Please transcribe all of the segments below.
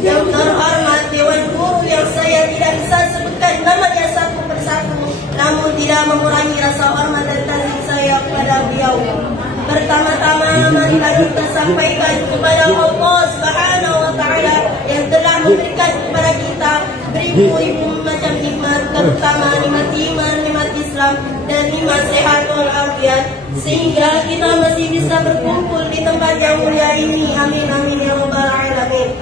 Yang terhormat Dewan Guru yang saya tidak bisa sebutkan namanya satu persatu, namun tidak mengurangi rasa hormat dan kasih saya kepada beliau. Pertama-tama marilah kita sampaikan kepada Allah Subhanahu wa Ta'ala yang telah memberikan kepada kita beribu-ribu macam nikmat, terutama nikmat iman, nikmat Islam, dan nikmat sehat walafiat, sehingga kita masih bisa berkumpul di tempat yang mulia ini. Amin amin ya rabbal alamin.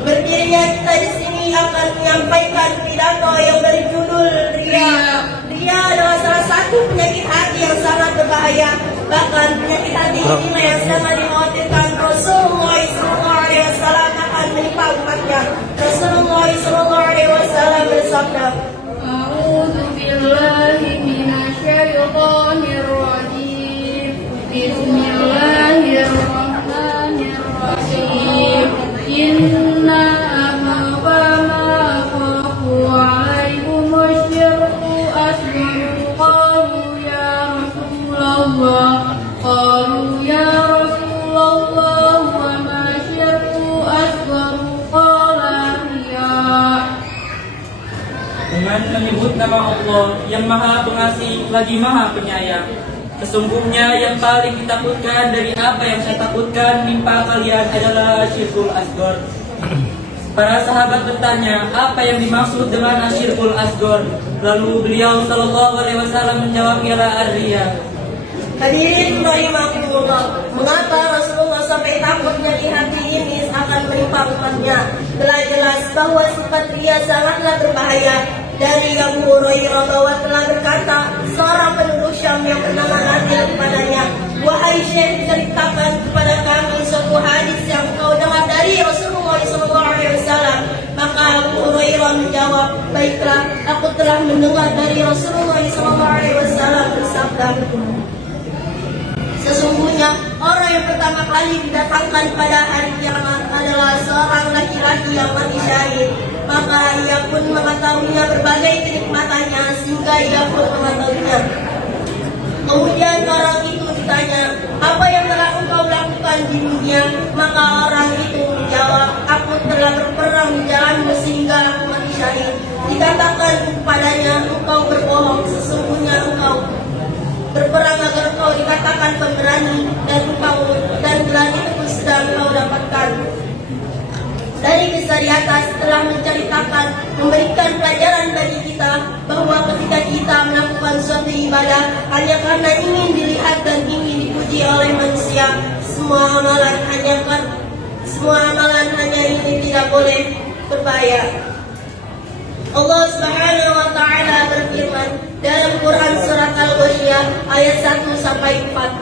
Berdirinya kita di sini akan menyampaikan pidato yang berjudul Ria. Ria adalah salah satu penyakit hati yang sangat berbahaya. Bahkan penyakit hati ini yang sangat dikhawatirkan Rasulullah SAW akan menimpa umatnya. Rasulullah SAW bersabda, A'udzu billahi minasyaitonir rajim. Bismillahirrahmanirrahim. Inna akhafa ma akhafu 'alaikum asyirku asghar. Qalu ya Rasulullah, qalu ya Rasulullah, wa ma syirku asghar? Qala ya. Dengan menyebut nama Allah yang Maha Pengasih lagi Maha Penyayang, sesungguhnya yang paling ditakutkan dari apa yang saya takutkan menimpa kalian adalah Asyirkul Asghar. Para sahabat bertanya, apa yang dimaksud dengan Asyirkul Asghar? Lalu beliau sallallahu alaihi wasallam menjawab, ialah ar-riya. hadirin rahimakumullah, mengapa Rasulullah sampai takut penyakit hati ini akan menimpa umatnya? Telah jelas bahwa sifat ria sangatlah berbahaya. Dari Abu Hurairah bahwa telah berkata seorang penduduk Syam yang bernama Nadir kepadanya, wahai Syekh, ceritakan kepada kami suatu hadis yang kau dengar dari Rasulullah SAW. Maka Abu Hurairah menjawab, baiklah, aku telah mendengar dari Rasulullah SAW bersabda, sesungguhnya orang yang pertama kali didatangkan pada hari kiamat adalah seorang laki-laki yang mati syahid. Maka ia pun mengetahuinya berbagai kenikmatannya sehingga ia pun mengetahuinya. Kemudian orang itu ditanya, apa yang telah engkau lakukan di dunia? Maka orang itu menjawab, aku telah berperang di jalanmu sehingga aku mati syahid. Dikatakan kepadanya, engkau berbohong, sesungguhnya engkau berperang agar engkau dikatakan pemberani, dan gelar itu pun sedang engkau dapatkan. Dari kisah di atas telah menceritakan, memberikan pelajaran bagi kita bahwa ketika kita melakukan suatu ibadah hanya karena ingin dilihat dan ingin dipuji oleh manusia, semua amalan hanya ini tidak boleh berbahaya. Allah Subhanahu wa Ta'ala berfirman dalam Quran surat Al-Ghasyiyah ayat 1 sampai 4.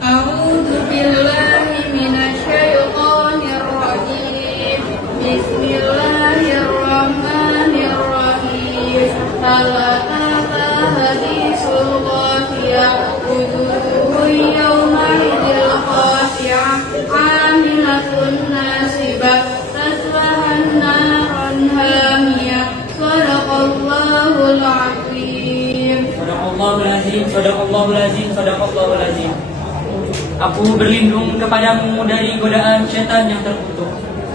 A'udzu billahi minasyaitonir rajim. Bismillahirrahmanirrahim. Hal ataka hadisul ghashiyah, wujuhun yawma idzil khashi'ah, 'amilatun nasibah, taslaha naran hamiyah. Shadaqallahul azim. Shadaqallahul azim. Aku berlindung kepadamu dari godaan syaitan yang terkutuk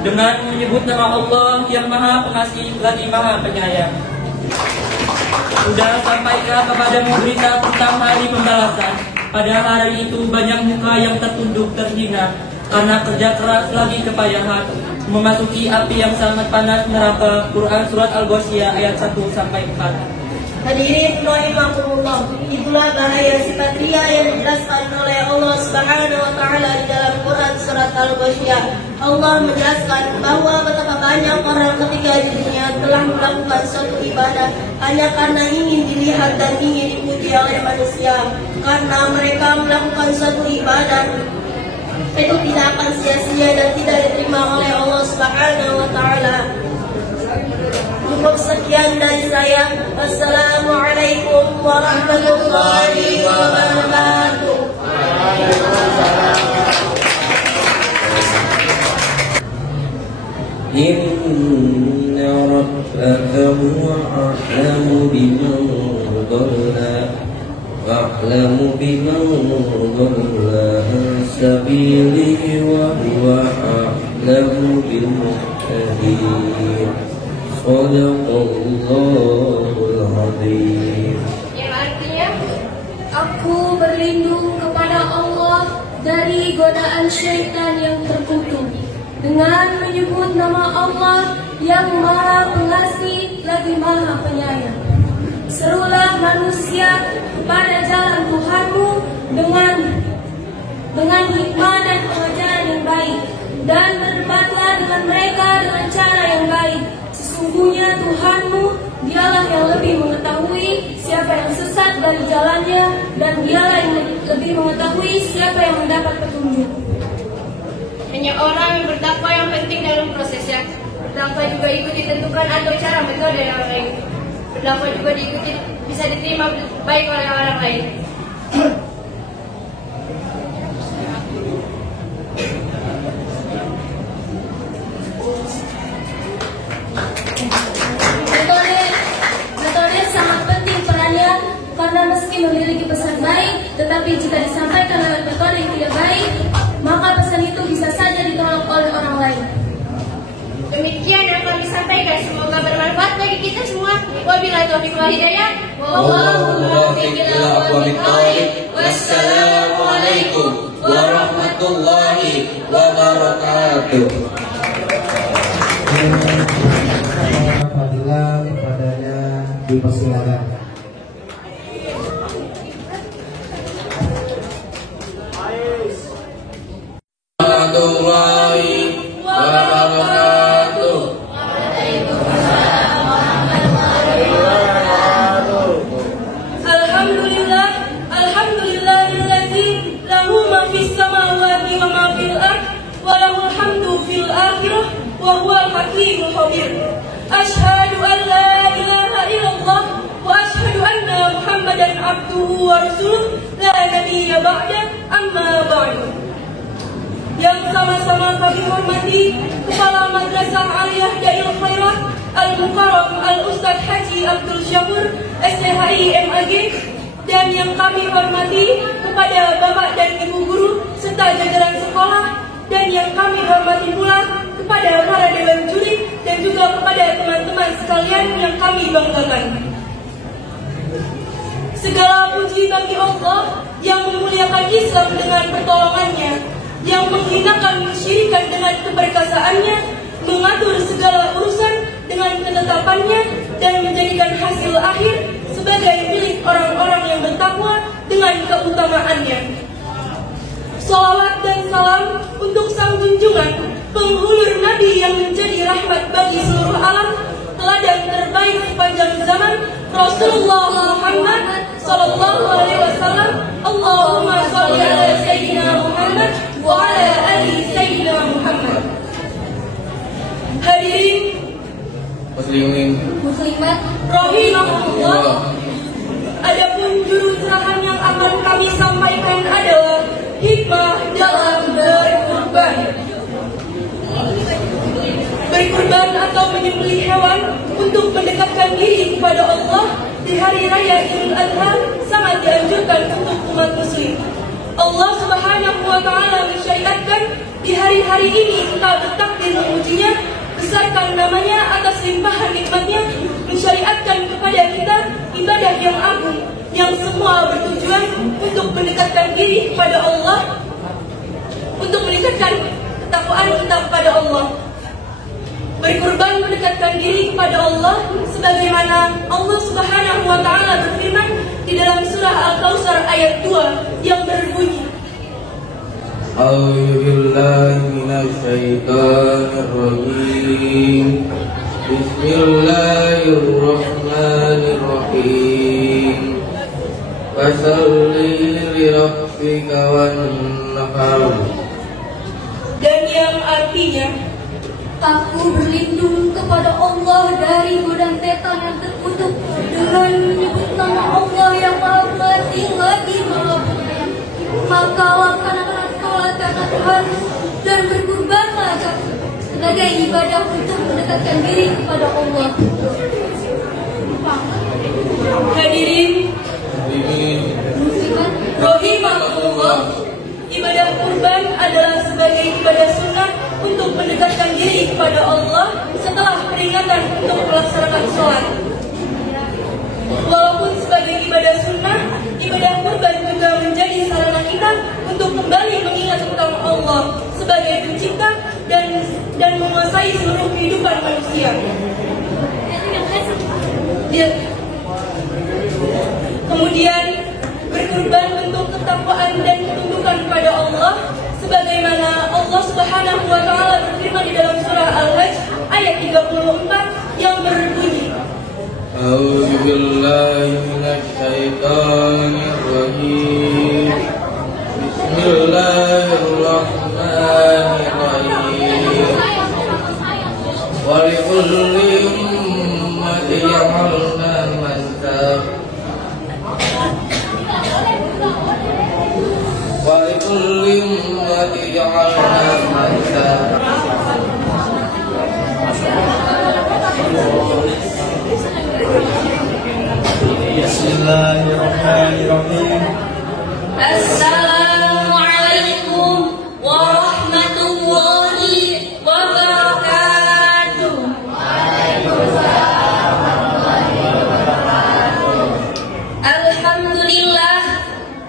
dengan menyebut nama Allah yang Maha Pengasih lagi Maha Penyayang. Sudah sampaikah kepadamu berita tentang hari pembalasan? Pada hari itu banyak muka yang tertunduk terhina karena kerja keras lagi kepayahan, memasuki api yang sangat panas neraka. Quran surat Al-Ghasyiyah ayat 1 sampai 4. Hadirin rahimakumullah, itulah bahaya sifat ria yang dijelaskan oleh Allah Subhanahu wa Ta'ala di dalam Quran surat Al-Ghasyiyah. Allah menjelaskan bahwa betapa banyak orang ketika di dunia telah melakukan suatu ibadah hanya karena ingin dilihat dan ingin dipuji oleh manusia. Karena mereka melakukan suatu ibadah itu tidak akan sia-sia dan tidak diterima oleh Allah Subhanahu wa Ta'ala. Cukup sekian dari saya. Wassalamualaikum warahmatullahi wabarakatuh. Inna rabbaka huwa a'lamu biman dhalla an sabilihi wa huwa a'lamu bil muhtadin. الحديد صدق الله العظيم. Yang artinya, aku berlindung kepada Allah dari godaan syaitan yang terkutuk dengan menyebut nama Allah yang Maha Pengasih lagi Maha Penyayang. Serulah manusia kepada jalan Tuhanmu dengan hikmah dan pengajaran yang baik, dan berdebatlah dengan mereka dengan cara yang baik. Sesungguhnya Tuhanmu, dialah yang lebih mengetahui siapa yang sesat dari jalannya, dan dialah yang lebih mengetahui siapa yang mendapat petunjuk. Hanya orang yang bertakwa yang penting dalam prosesnya. Bertakwa juga ikut ditentukan atau cara metode yang lain. Bertakwa juga diikuti bisa diterima baik oleh orang lain. Metode sangat penting perannya, karena meski memiliki pesan baik, tetapi jika disampaikan lewat metode yang tidak baik, maka pesan itu bisa saja ditolak oleh orang lain. Demikian yang kami sampaikan, semoga bermanfaat bagi kita semua. Wabillahi taufiq wal hidayah. Wallahu muwaffiq ila aqwamit thoriq. Wassalamualaikum warahmatullahi wabarakatuh. Fadilah kepadanya dipersilakan. Warahmatullahi wabarakatuh. Alhamdulillah, alhamdulillahilladzi lahu ma fis samawati wa ma fil ard wa lahul hamdu fil akhirah wa huwal hakimul khabir. Asyhadu an la ilaha illallah wa asyhadu anna Muhammadan abduhu wa rasuluh la nabiyya ba'da, amma ba'du. Yang sama-sama kami hormati Kepala Madrasah Aliyah Dail Khairat Al-Mukarram Al-Ustadz Haji Abdul Syakur STHI MAG, dan yang kami hormati kepada Bapak dan Ibu Guru serta jajaran sekolah, dan yang kami hormati pula kepada para dewan juri dan juga kepada teman-teman sekalian yang kami banggakan. Segala puji bagi Allah yang memuliakan Islam dengan pertolongannya, yang menghinakan kesyirikan dengan keperkasaannya, mengatur segala urusan dengan ketetapannya, dan menjadikan hasil akhir sebagai milik orang-orang yang bertakwa dengan keutamaannya. Salawat dan salam untuk sang junjungan, penghulur Nabi yang menjadi rahmat bagi seluruh alam, teladan terbaik sepanjang zaman, Rasulullah Muhammad sallallahu alaihi wasallam. Allahumma shalli ala sayyidina Muhammad wa ala ali sayyidina Muhammad. Hadirin Muslimin muslimat rahimahullah, adapun juru cerahan yang akan kami sampaikan adalah hikmah dalam berkurban. Berkurban atau menyembelih hewan untuk mendekatkan diri kepada Allah di hari raya Idul Adha sangat dianjurkan untuk umat muslim. Allah Subhanahu wa taala mensyariatkan di hari-hari ini kita bertakbir memujinya, besarkan namanya atas limpahan nikmatnya, mensyariatkan kepada kita ibadah yang agung yang semua bertujuan untuk mendekatkan diri kepada Allah, untuk meningkatkan ketakwaan kita kepada Allah. Berkurban mendekatkan diri kepada Allah sebagaimana Allah Subhanahu wa taala berfirman di dalam surah Al-Kautsar ayat 2 yang berbunyi, A'udzu billahi minasyaitonir rajim. Bismillahirrahmanirrahim. Fasholli li rabbika wanhar. dan yang artinya, Aku berlindung kepada Allah dari godaan setan yang terkutuk dengan menyebut nama Allah yang Maha Pengasih lagi Maha Penyayang. Maka laksanakanlah sholat karena Tuhan dan berkurbanlah sebagai ibadah untuk mendekatkan diri kepada Allah. hadirin Muslimat rahimahullah, ibadah kurban adalah sebagai ibadah sunnah untuk mendekatkan diri kepada Allah setelah peringatan untuk melaksanakan sholat. Walaupun sebagai ibadah sunnah, ibadah kurban juga menjadi sarana kita untuk kembali mengingat tentang Allah sebagai pencipta dan menguasai seluruh kehidupan manusia. Kemudian berkurban bentuk ketakwaan dan ketundukan pada Allah, sebagaimana Allah Subhanahu wa taala berfirman di dalam surah Al-Hajj ayat 34 yang berbunyi, A'udzu billahi minasy syaithanir rajim. Bismillahirrahmanirrahim. Wa likulli ummatin ja'alna mansab. Wa likulli ummatin ja'alna mansab. Bismillahirrahmanirrahim. Assalamualaikum warahmatullahi wabarakatuh.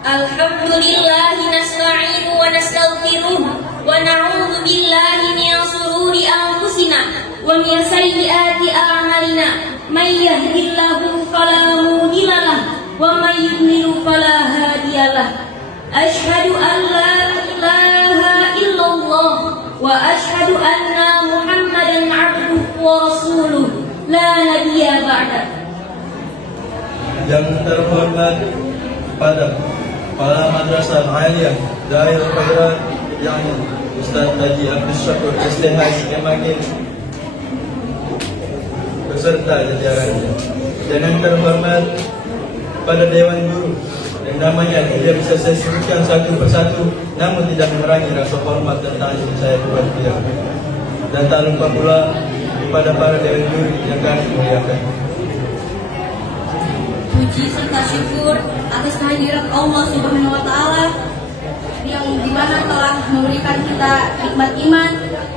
Alhamdulillah nasta'inu wa nastaghfiruh wa na'udzu billahi min shururi anfusina wa min sayyiati a'malina. May yahdihillahu fala mudilla lahu wa may yudlil fala hadiya lahu. Asyhadu an la ilaha illallah wa asyhadu anna Muhammadan 'abduhu wa rasuluh la nabiyya ba'da. Yang terhormat pada Kepala Madrasah Aliyah Darul Khairat yang Ustaz Haji Abdul Syakur STH MAG beserta jajarannya. Dan yang terhormat pada Dewan Guru yang namanya tidak bisa saya sebutkan satu persatu, namun tidak mengurangi rasa hormat dan ta'zim saya kepada beliau. Dan tak lupa pula kepada para Dewan Guru yang kami muliakan. Puji serta syukur atas kehadirat Allah Subhanahu wa taala yang dimana telah memberikan kita nikmat iman,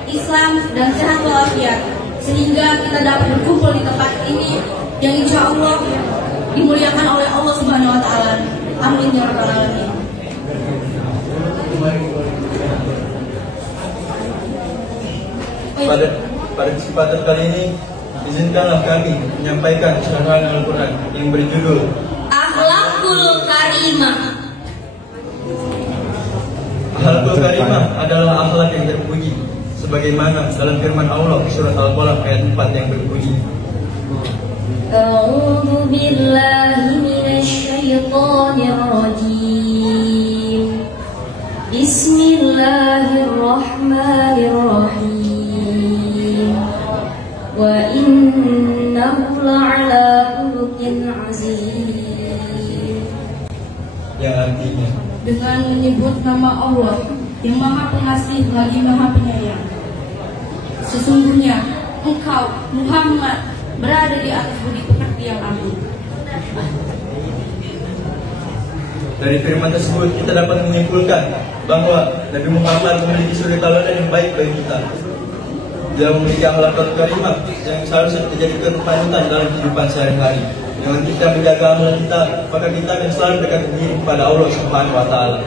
Islam dan sehat walafiat, sehingga kita dapat berkumpul di tempat ini yang insya Allah dimuliakan oleh Allah Subhanahu wa taala. Amin ya rabbal alamin. Pada kesempatan kali ini, izinkanlah kami menyampaikan syarahan Al-Quran yang berjudul Akhlakul Karimah. Akhlakul Karimah adalah akhlak yang terpuji, sebagaimana dalam firman Allah surat Al-Qalam ayat 4 yang berbunyi, A'udzu billahi minasy syaithanir rajim. Bismillahirrahmanirrahim. Wa innahu la'ala khuluqin azim. yang artinya Dengan menyebut nama Allah yang Maha Pengasih lagi Maha Penyayang, sesungguhnya engkau Muhammad berada di atas budi pekerti yang agung. dari firman tersebut kita dapat menyimpulkan bahwa Nabi Muhammad memiliki suri tauladan yang baik bagi kita. Dia memiliki akhlakul karimah yang seharusnya dijadikan panutan dalam kehidupan sehari-hari. Dengan kita menjaga akhlak kita, maka kita akan selalu dekat diri kepada Allah Subhanahu wa taala.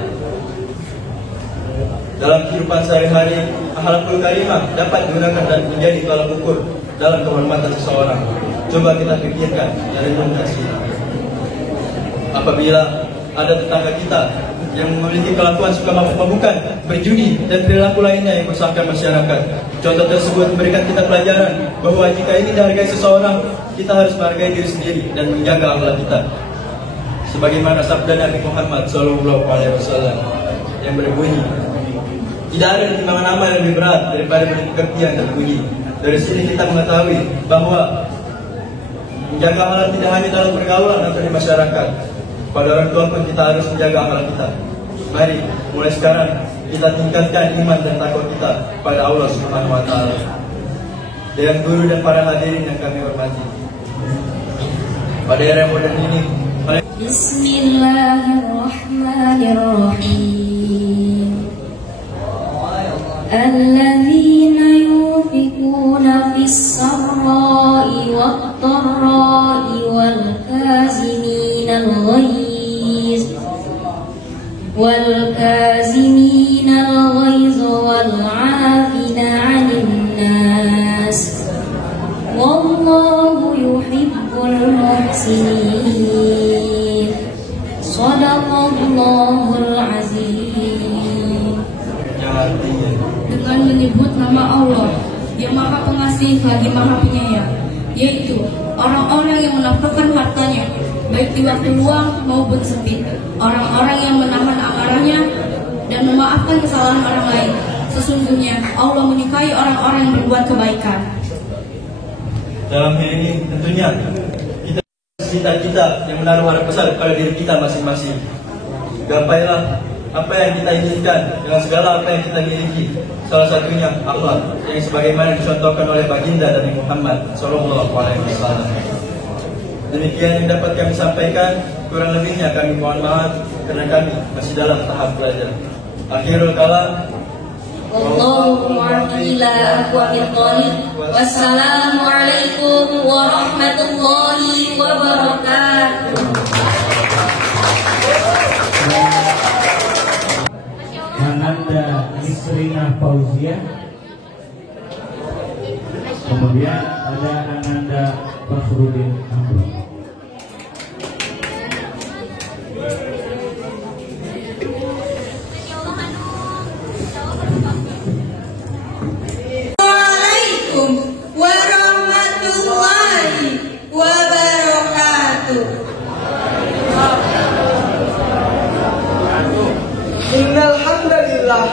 Dalam kehidupan sehari-hari, akhlakul karimah dapat digunakan dan menjadi tolak ukur dalam kehormatan seseorang. Coba kita pikirkan dari komunikasi. Apabila ada tetangga kita yang memiliki kelakuan suka mabuk-mabukan, berjudi, dan perilaku lainnya yang meresahkan masyarakat, contoh tersebut memberikan kita pelajaran bahwa jika ingin dihargai seseorang, kita harus menghargai diri sendiri dan menjaga akhlak kita. Sebagaimana sabda Nabi Muhammad SAW yang berbunyi, tidak ada timbangan amal yang lebih berat daripada budi yang terbunyi. Dari sini kita mengetahui bahwa menjaga akhlak tidak hanya dalam pergaulan atau di masyarakat. Pada orang tua pun kita harus menjaga akhlak kita. Mari mulai sekarang kita tingkatkan iman dan takwa kita pada Allah Subhanahu wa taala. Dengan guru dan para hadirin yang kami hormati, pada era modern ini, Bismillahirrahmanirrahim. Alladzi muhsinin. Shadaqallahul azim. Dengan menyebut nama Allah yang Maha Pengasih lagi Maha Penyayang, yaitu orang-orang yang menafkahkan hartanya baik di waktu luang maupun sempit, orang-orang yang menahan amarahnya dan memaafkan kesalahan orang lain. Sesungguhnya Allah menyukai orang-orang yang berbuat kebaikan. Dalam hal ini tentunya kita yang menaruh harap besar pada diri kita masing-masing. Gapailah apa yang kita inginkan dengan segala apa yang kita miliki. Salah satunya akhlak yang sebagaimana dicontohkan oleh baginda Nabi Muhammad SAW. Demikian yang dapat kami sampaikan, kurang lebihnya kami mohon maaf karena kami masih dalam tahap belajar. Akhirul kalam, Wassalamualaikum warahmatullahi wabarakatuh. Ananda Nisrina Fauzia. Kemudian ada Ananda Fakhruddin Amrul. Assalamualaikum warahmatullahi wabarakatuh. Innal hamdalillah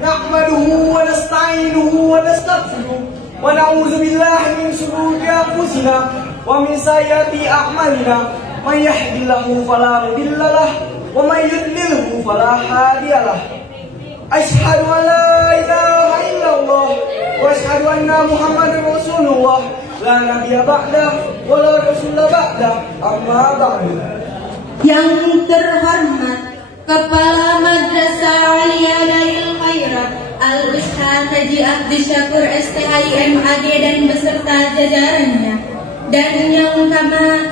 nahmaduhu wa nasta'inuhu wa nastaghfiruh wa na'udzu billahi min shururi anfusina wa min sayyiati a'malina. May yahdihillahu fala mudilla lahu wa may yudlilhu fala hadiyalah. Asyhadu an la ilaha illallah wa asyhadu anna Muhammadar Rasulullah la nabiyya ba'dah wa la rasula ba'dah. Amma ba'du. Yang terhormat Kepala Madrasah Aliyah Darul Khairat Al-Ustaz Haji Abdul Syakur STIMAD dan beserta jajarannya, dan yang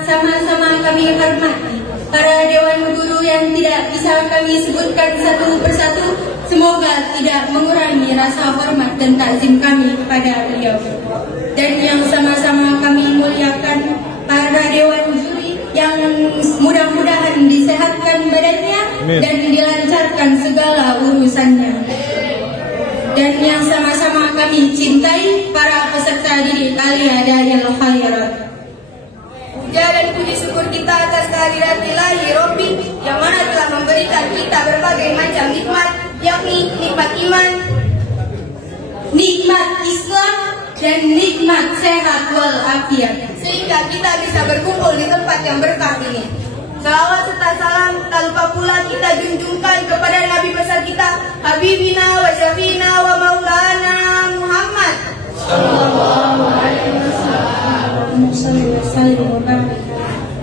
sama-sama kami hormati para dewan guru yang tidak bisa kami sebutkan satu persatu. Semoga tidak mengurangi rasa hormat dan takzim kami kepada beliau, dan yang sama-sama kami muliakan para dewan juri yang mudah-mudahan disehatkan badannya dan dilancarkan segala urusannya, dan yang sama-sama kami cintai para peserta didik Aliyah Darul Khairat. Puja dan puji syukur kita atas kehadirat Ilahi Robbi yang mana telah memberikan kita berbagai macam nikmat, yakni nikmat iman, nikmat Islam, dan nikmat sehat walafiat, sehingga kita bisa berkumpul di tempat yang berkah ini. Salawat serta salam tak lupa pula kita junjungkan kepada Nabi besar kita, Habibina wa Syafiina wa Maulana Muhammad sallallahu alaihi wasallam,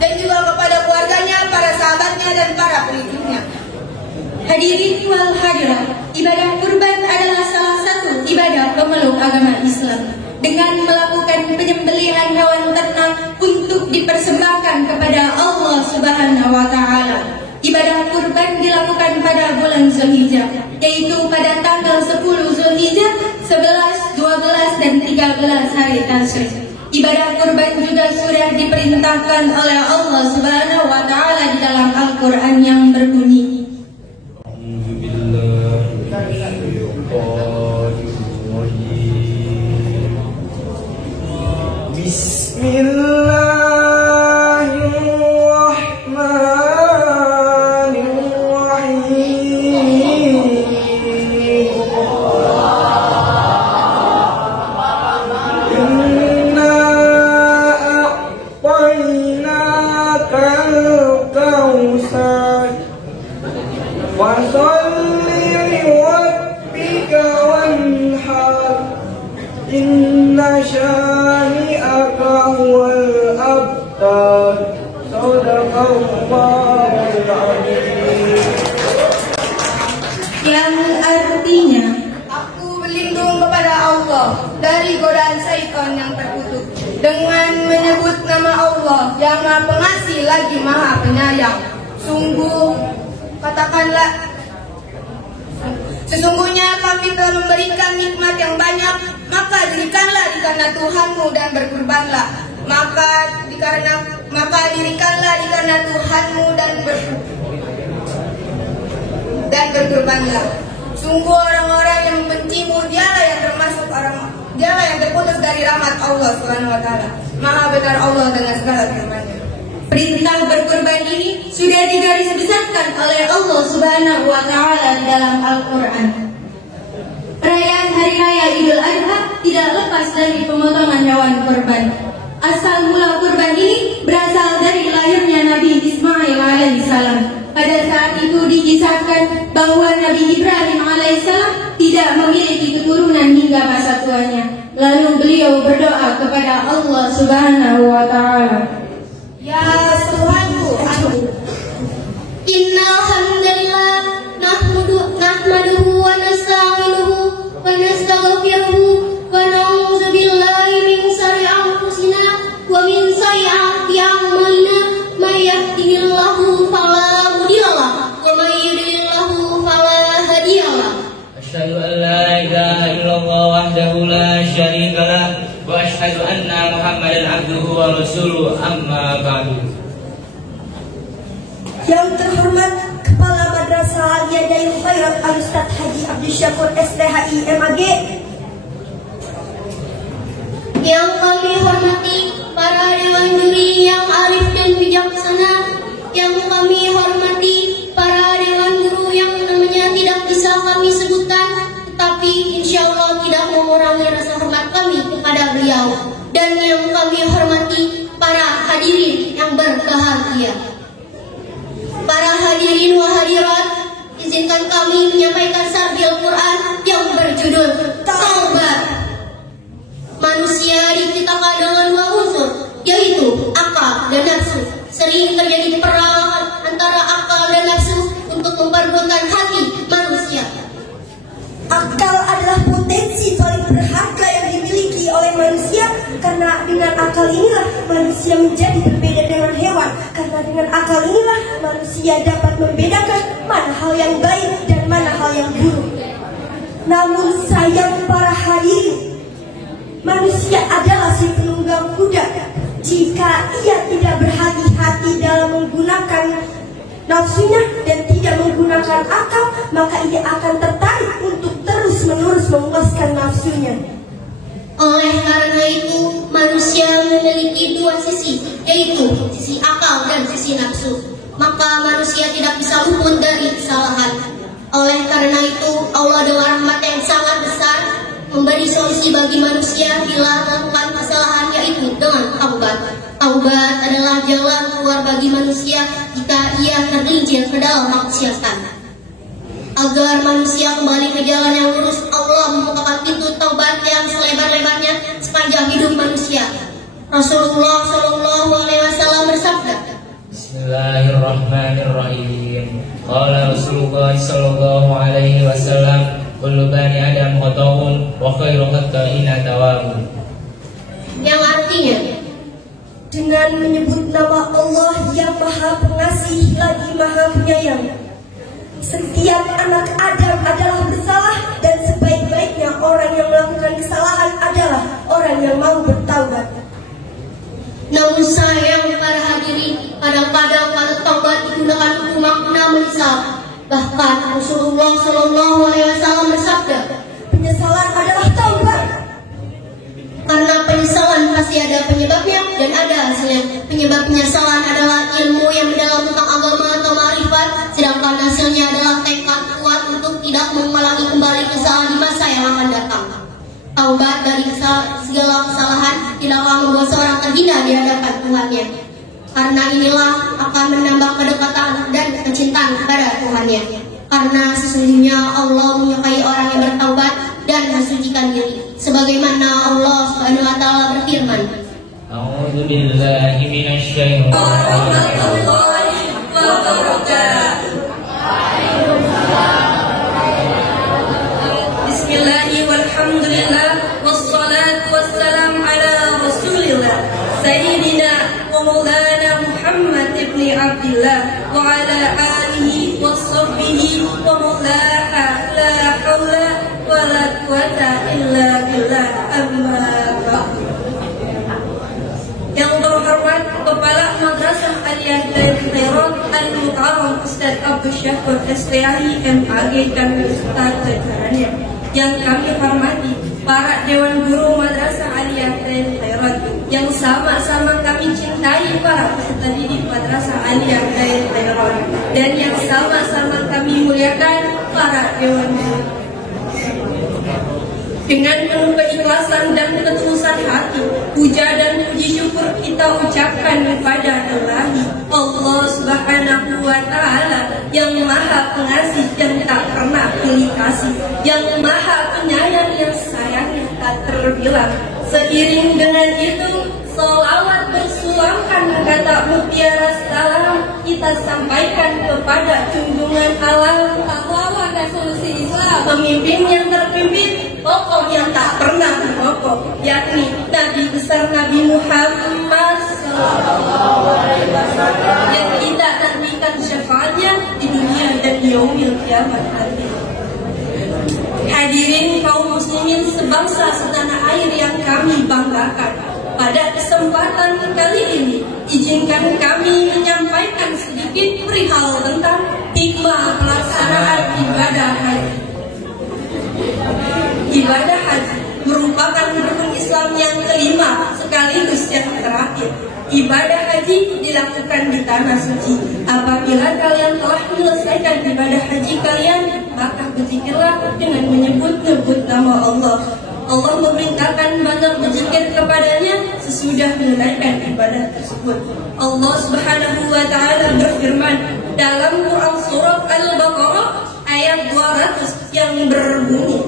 dan juga kepada keluarganya, para sahabatnya, dan para pengikutnya. Hadirin wal hadirat, ibadah kurban adalah salah satu ibadah pemeluk agama Islam. Dengan melakukan penyembelihan hewan ternak untuk dipersembahkan kepada Allah Subhanahu wa Ta'ala. Ibadah kurban dilakukan pada bulan Zulhijjah, yaitu pada tanggal 10 Zulhijjah, 11, 12, dan 13 hari tasyrik. Ibadah kurban juga sudah diperintahkan oleh Allah Subhanahu wa Ta'ala di dalam Al-Quran yang berbunyi, Bismillahirrahmanirrahim. Inna a'tainakal kautsar fasholli lirabbika wanhar. Inna syani'aka huwal abtar. Sadaqallahul azim. yang artinya, aku berlindung kepada Allah dari godaan syaitan yang terkutuk dengan menyebut nama Allah yang Maha Pengasih lagi Maha Penyayang. Sesungguhnya kami telah memberikan nikmat yang banyak, maka dirikanlah di tanah Tuhanmu dan berkurbanlah. maka dirikanlah dikana Tuhanmu dan berkurbanlah. Sungguh orang-orang yang membencimu dialah yang terputus dari rahmat Allah Subhanahu wa taala. Maha benar Allah dengan segala firman-Nya. Perintah berkurban ini sudah digaris besarkan oleh Allah Subhanahu wa taala dalam Al-Qur'an. Perayaan Hari Raya Idul Adha tidak lepas dari pemotongan hewan kurban. Asal mula kurban ini berasal dari lahirnya Nabi Ismail alaihissalam. Pada saat itu dikisahkan bahwa Nabi Ibrahim alaihissalam tidak memiliki keturunan hingga masa tuanya. Lalu beliau berdoa kepada Allah Subhanahu wa taala. Ya Tuhanku, Innal hamdalillah nahmaduhu wa nasta'inuhu wa nastaghfiruhu wa na'udzu billahi min syarri anfusina wa min sayyi'ati a'malina may yahdihillahu fala mudilla lahu wa may yudlilhu fala hadiya lahu. Asyhadu an la ilaha illallah wahdahu la syarika lah wa asyhadu anna Muhammadan abduhu wa rasuluhu amma ba'du. Yang terhormat Kepala Madrasah Aliyah Dayul Khairat Al-Ustaz Haji Abdul Syakur STHI MAG. Yang kami hormati para dewan juri yang arif dan bijaksana. Yang kami hormati para dewan guru yang namanya tidak bisa kami sebutkan, tetapi insya Allah tidak mengurangi rasa hormat kami kepada beliau. Dan yang kami hormati para hadirin yang berbahagia. Para hadirin wa hadirat, izinkan kami menyampaikan sarjil Quran yang berjudul Taubat. Manusia diciptakan dengan dua unsur, yaitu akal dan nafsu. Sering terjadi perang antara akal dan nafsu untuk memperebutkan hati manusia. Akal adalah potensi paling berharga yang dimiliki oleh manusia, karena dengan akal inilah manusia menjadi berbeda dengan hewan. Karena dengan akal inilah manusia dapat membedakan mana hal yang baik dan mana hal yang buruk. Namun sayang para hadirin, manusia adalah si penunggang kuda. Jika ia tidak berhati-hati dalam menggunakan nafsunya dan tidak menggunakan akal, maka ia akan tertarik untuk terus-menerus memuaskan nafsunya. Oleh karena itu, manusia memiliki dua sisi, yaitu sisi akal dan sisi nafsu. Maka manusia tidak bisa luput dari kesalahan. Oleh karena itu, Allah dengan rahmat yang sangat besar memberi solusi bagi manusia bila melakukan kesalahan, yaitu dengan taubat. Taubat adalah jalan keluar bagi manusia jika ia tergelincir ke dalam maksiatan. Agar manusia kembali ke jalan yang lurus, Allah membukakan pintu taubat yang selebar-lebarnya sepanjang hidup manusia. Rasulullah SAW bersabda, Bismillahirrahmanirrahim. Qala Rasulullah sallallahu alaihi wasallam, kullu bani Adam khata'un wa khairu khata'ina tawwabun. Yang artinya, dengan menyebut nama Allah yang Maha Pengasih lagi Maha Penyayang, setiap anak Adam adalah bersalah, dan sebaik-baiknya orang yang melakukan kesalahan adalah orang yang mau bertaubat. Namun sayang para hadirin, kadang-kadang pada taubat digunakan untuk makna menyesal. Bahkan Rasulullah SAW bersabda, penyesalan adalah taubat. Karena penyesalan pasti ada penyebabnya dan ada hasilnya. Penyebab penyesalan adalah ilmu yang mendalam tentang agama atau ma'rifat, sedangkan hasilnya adalah tekad kuat untuk tidak mengulangi kembali kesalahan di masa yang akan datang. Taubat dari segala kesalahan tidaklah membuat seorang terhina di hadapan Tuhannya. Karena inilah akan menambah kedekatan dan kecintaan kepada Tuhannya. Karena sesungguhnya Allah menyukai orang yang bertaubat dan mensucikan diri. Sebagaimana Allah Subhanahu wa taala berfirman, A'udzu billahi minasy syaithanir rajim. Bismillahirrahmanirrahim. Walhamdulillah wassalatu wassalam ala Rasulillah Sayyidina wa Maulana Muhammad ibni Abdillah wa ala alihi wa sahbihi wa maulaha la haula wa la quwata illa billah, amma ba'du. Yang terhormat Kepala Aliyah dan Khairat Al-Mukarram Ustaz Abdul Syakur SPAI MAG dan beserta jajarannya. Yang kami hormati para Dewan Guru Madrasah Aliyah dan Khairat, yang sama-sama kami cintai para peserta didik Madrasah Aliyah dan Khairat, dan yang sama-sama kami muliakan para Dewan Guru. Dengan penuh keikhlasan dan ketulusan hati, puja dan puji syukur kita ucapkan kepada Allah Subhanahu wa Ta'ala yang Maha Pengasih yang tak pernah pilih kasih, yang Maha Penyayang yang sayangnya tak terbilang. Seiring dengan itu, sholawat bersulamkan kata mutiara salam kita sampaikan kepada junjungan alam, pahlawan revolusi Islam, pemimpin yang terpimpin, tokoh yang tak pernah bertokoh, yakni Nabi besar Nabi Muhammad SAW, yang kita nantikan syafaatnya di dunia dan di yaumil kiamat nanti. Hadirin kaum muslimin sebangsa setanah air yang kami banggakan, pada kesempatan kali ini izinkan kami menyampaikan sedikit perihal tentang hikmah pelaksanaan ibadah haji. Ibadah haji merupakan rukun Islam yang kelima sekaligus yang terakhir. Ibadah haji dilakukan di tanah suci. Apabila kalian telah menyelesaikan ibadah haji kalian, maka berzikirlah dengan menyebut-nyebut nama Allah. Allah memerintahkan banyak berzikir kepadanya sesudah menunaikan ibadah tersebut. Allah Subhanahu wa Ta'ala berfirman dalam Quran surat Al-Baqarah ayat 200 yang berbunyi,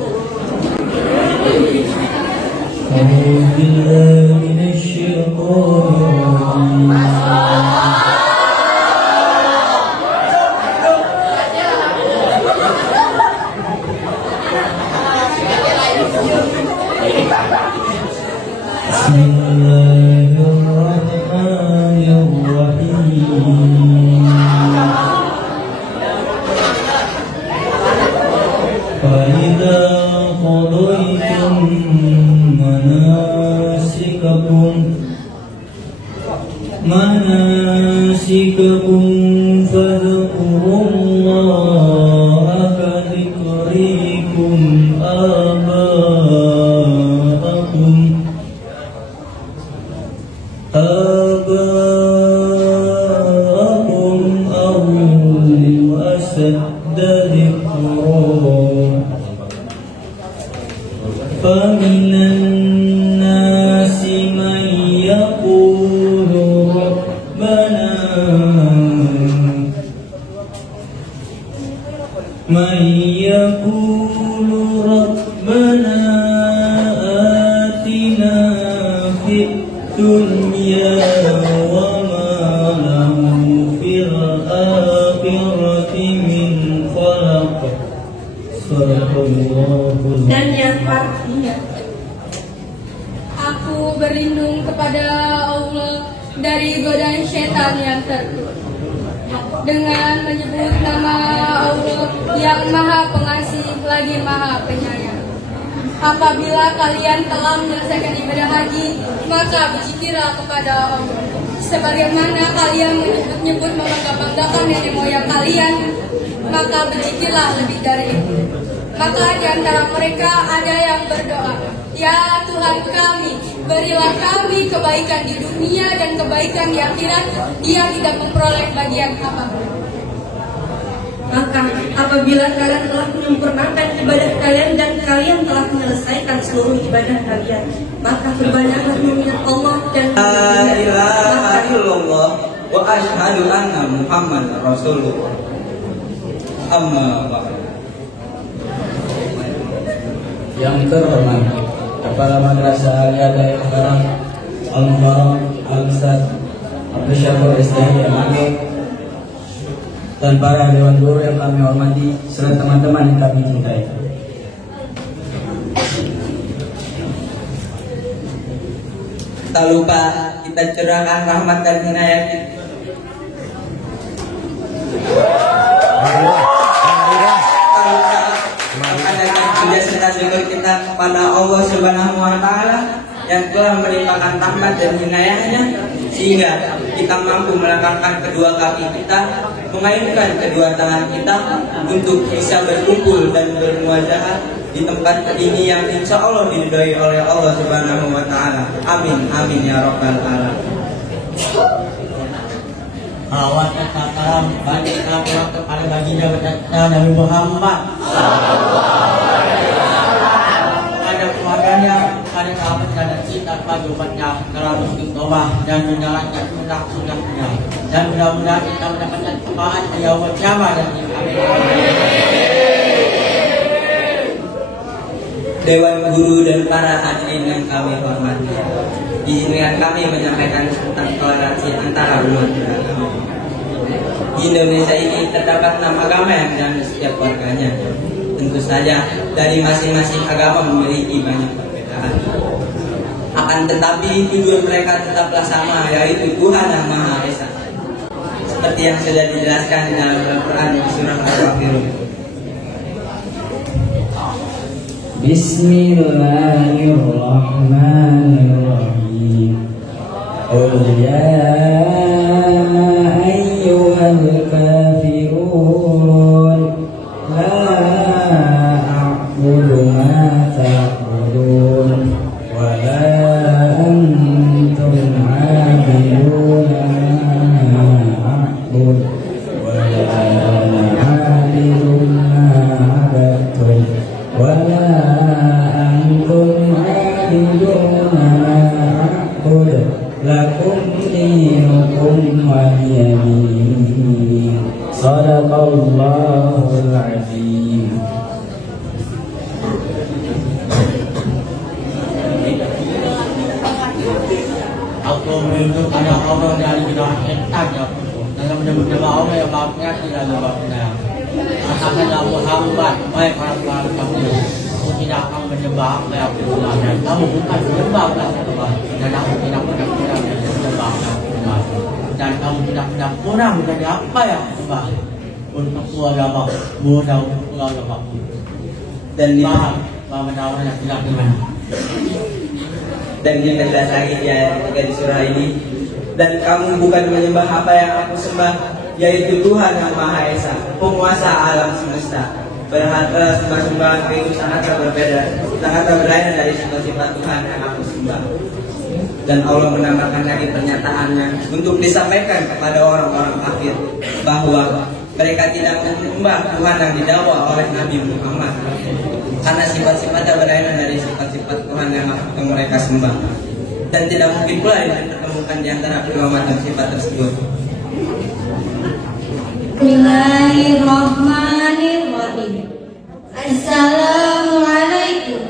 manasikakum fadhkurullaha kadhikrikum aba'akum aw asadda dhikra faminan nasi man yaqulu Rabbana atina fid dunya wa ma lahu fil akhirati min khalaq. dan yang artinya, aku berlindung kepada Allah dari godaan setan yang terkutuk dengan menyebut nama Allah yang Maha Pengasih lagi Maha Penyayang. Apabila kalian telah menyelesaikan ibadah haji, maka berzikirlah kepada Allah sebagaimana kalian menyebut-nyebut membangga-banggakan nenek moyang kalian, maka berzikirlah lebih dari itu. Maka di antara mereka ada yang berdoa, ya Tuhan kami, berilah kami kebaikan di dunia dan kebaikan di akhirat. Dia tidak memperoleh bagian apapun. Maka apabila kalian telah menyempurnakan ibadah kalian dan kalian telah menyelesaikan seluruh ibadah kalian, maka berbanyaklah mengingat Allah dan La ilaha illallah wa asyhadu anna Muhammad Rasulullah. Amma ba'd. Yang terhormat Kepala Madrasah Aliyah Daerah Sekarang Al-Mukarram Al-Ustaz Abdul Syakur SPAI MAG, dan para Dewan Guru yang kami hormati serta teman-teman yang kami cintai. Tak lupa kita curahkan rahmat dan inayat kita kepada Allah Subhanahu wa Ta'ala yang telah melimpahkan rahmat dan inayahnya sehingga kita mampu melangkahkan kedua kaki kita, memainkan kedua tangan kita untuk bisa berkumpul dan bermuajaah di tempat ini yang insya Allah diridhoi oleh Allah Subhanahu wa Ta'ala. Amin, amin ya Rabbal alamin. Salawat dan salam kepada baginda Nabi Muhammad, pada keluarganya, pada sahabat dan cinta pada umatnya, dalam istiqomah dan menjalankan sunnah-sunnahnya, dan mudah-mudahan kita mendapatkan kebaikan di yaumul qiyamah dan amin. Dewan Guru dan para hadirin yang kami hormati, izinkan kami menyampaikan tentang toleransi antara umat beragama. Di Indonesia ini terdapat 6 agama yang dianut setiap warganya. Tentu saja dari masing-masing agama memiliki banyak perbedaan. Akan tetapi tujuan mereka tetaplah sama, yaitu Tuhan yang Maha Esa. Seperti yang sudah dijelaskan di dalam Al-Quran di surah Al-Kafirun. Bismillahirrahmanirrahim. Qul ya ayyuhal kafirun la a'budu ma ta'budun wa la antum 'abiduna ma a'bud wa la ana 'abidun ma 'abadtum wa la antum 'abiduna ma a'bud lakum dinukum waliya din. Sadaqallahul azim. Aku menunjuk pada Allah dari bidang intan ya, dalam menyebut-nyebut Allah yang maafnya tidak lupa-lupa. Katakanlah Muhammad, baik orang-orang kamu, aku tidak akan menyembah apa yang aku bilang, dan kamu bukan menyembah apa yang aku bilang, dan aku tidak pernah menyembah apa yang aku bilang, dan kamu tidak pernah menjadi apa yang aku bilang untuk agama dan untuk agama Dan bahwa yang tidak gimana. Dan ditegas lagi di ayat 3 di surah ini, dan kamu bukan menyembah apa yang aku sembah, yaitu Tuhan yang Maha Esa, penguasa alam semesta. Berharap sembah-sembahan itu sangatlah berbeda, sangatlah berlainan dari sifat-sifat Tuhan yang aku sembah. Dan Allah menambahkan lagi pernyataannya untuk disampaikan kepada orang-orang kafir bahwa mereka tidak menyembah Tuhan yang didakwa oleh Nabi Muhammad, karena sifat-sifatnya berlainan dari sifat-sifat Tuhan yang mereka sembah, dan tidak mungkin pula dipertemukan di antara kedua macam sifat tersebut. Bismillahirrahmanirrahim. Assalamualaikum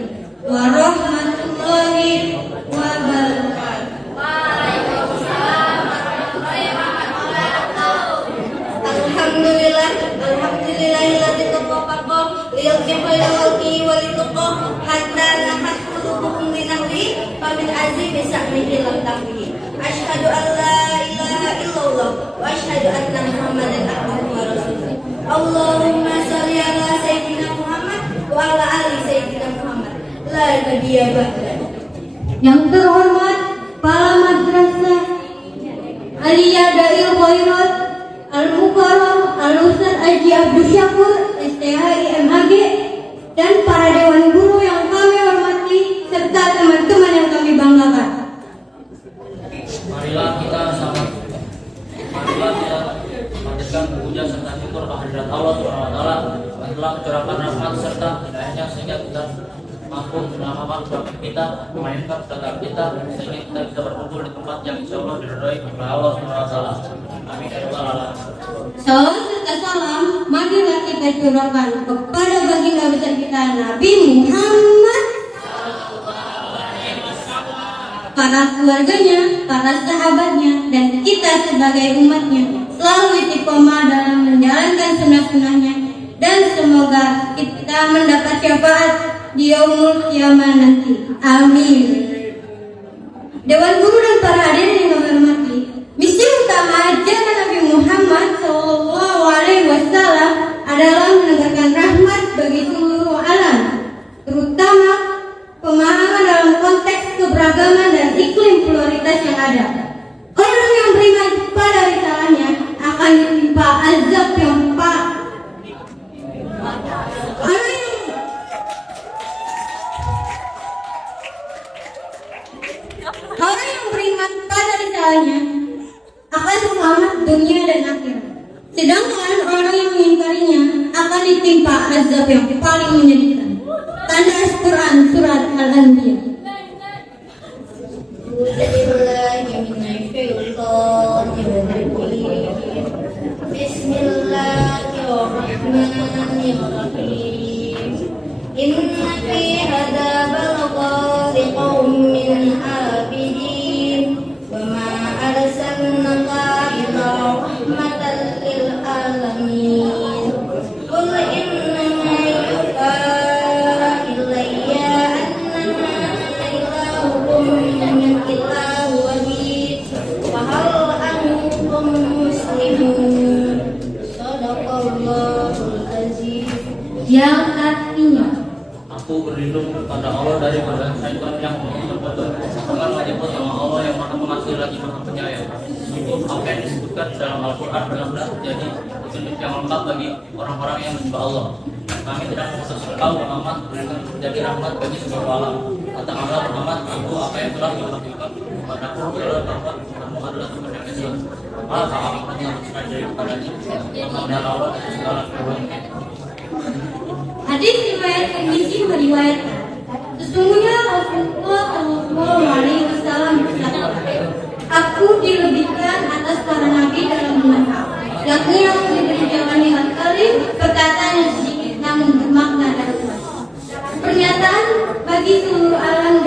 warahmatullahi wabarakatuh. Waalaikumsalam warahmatullahi wabarakatuh. Alhamdulillah, alhamdulillahilladzi tawaffaqa liyuqimil khalqi wa lituqa hatta nahat qulubuhum linahwi fa min azimi sa'mihi lam tahwi. Asyhadu an la ilaha illallah wa asyhadu anna Muhammadan abduhu wa rasuluh. Allahumma shalli ala sayyidina Muhammad wa ala ali sayyidina Muhammad. La nabiyya ba'da. Yang terhormat para madrasah Aliyah Dail Khairat Al-Mukarram Al-Ustaz Haji Abdul Syakur STHI MHG, dan para dewan guru yang kami hormati serta teman-teman yang kami banggakan. Marilah kita panjatkan puja serta syukur kehadirat Allah Subhanahu wa Ta'ala yang telah mencurahkan rahmat serta hidayahnya sehingga kita mampu menyelamatkan keluarga kita, memainkan tetangga kita, sehingga kita bisa berkumpul di tempat yang insya Allah diridhoi oleh Allah Subhanahu wa Ta'ala. Amin ya rabbal alamin. Salawat serta salam marilah kita curahkan kepada baginda besar kita Nabi Muhammad, para keluarganya, para sahabatnya, dan kita sebagai umatnya selalu istiqomah dalam menjalankan sunnah-sunnahnya, dan semoga kita mendapat syafaat di yaumul qiyamah nanti. Amin. Dewan guru dan para hadirin yang kami hormati, misi utama ajaran Nabi Muhammad SAW adalah menegakkan rahmat bagi seluruh alam, terutama pemahaman dalam konteks keberagaman dan iklim pluralitas yang ada. Oleh beriman pada risalahnya akan selamat dunia dan akhirat. Sedangkan orang yang mengingkarinya akan ditimpa azab yang paling menyedihkan. Tanda Al-Quran surat Al-Anbiya. Bismillahirrahmanirrahim. Inna fi hadza balagha liqaumin abidin wa ma arsalnaka illa rahmatan lil alamin. Qul innama yuha ilayya annama ilahukum ilahu wahid wa hal antum muslimun. Shadaqallahul azim. Yang artinya, Aku berlindung kepada Allah daripada syaitan yang berbodoh dengan menyebut nama Allah yang maha pengasih lagi maha penyayang. Sungguh apa yang disebutkan dalam Al-Quran benar-benar menjadi petunjuk yang lengkap bagi orang-orang yang menyembah Allah. Kami tidak mengutus engkau Muhammad dengan menjadi rahmat bagi seluruh alam. Katakanlah Muhammad, aku apa yang telah diwahyukan kepadaku adalah bahwa kamu adalah Tuhan yang Esa. Maka aku hanya harus dari kepadanya. Maha Allah dan segala kebenaran. hadis riwayat Tirmizi meriwayatkan, sesungguhnya Rasulullah Shallallahu Alaihi Wasallam bersabda, aku dilebihkan atas para nabi dalam mengenal, yakni aku diberi jawaban yang kali, perkataan yang sedikit namun bermakna dan luas. Pernyataan bagi seluruh alam